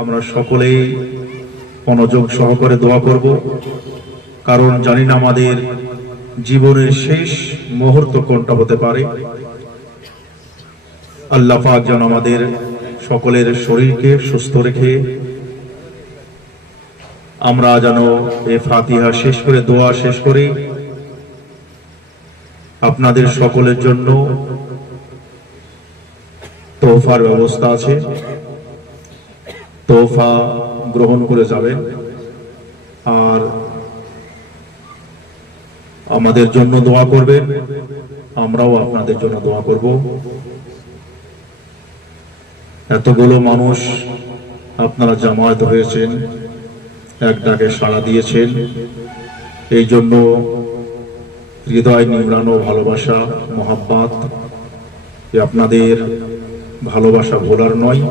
আমরা সকলেই মনোযোগ সহকারে দোয়া করব, কারণ জানি না আমাদের জীবনের শেষ মুহূর্ত কোনটা হতে পারে। আল্লাহ পাক যেন আমাদের সকলের শরীরকে সুস্থ রেখে আমরা যেন এই ফাতিহা শেষ করে দোয়া শেষ করে আপনাদের সকলের জন্য তোহফার ব্যবস্থা আছে, তোহফা গ্রহণ করে যাবেন আর আমাদের জন্য দোয়া করবেন, আমরাও আপনাদের জন্য দোয়া করব। এতগুলো মানুষ আপনারা জামায়াত হয়েছেন, এক ডাকে সাড়া দিয়েছেন, এই জন্য হৃদয় নিংড়ানো ভালোবাসা মহাব্বত, আপনাদের ভালোবাসা ভোলার নয়।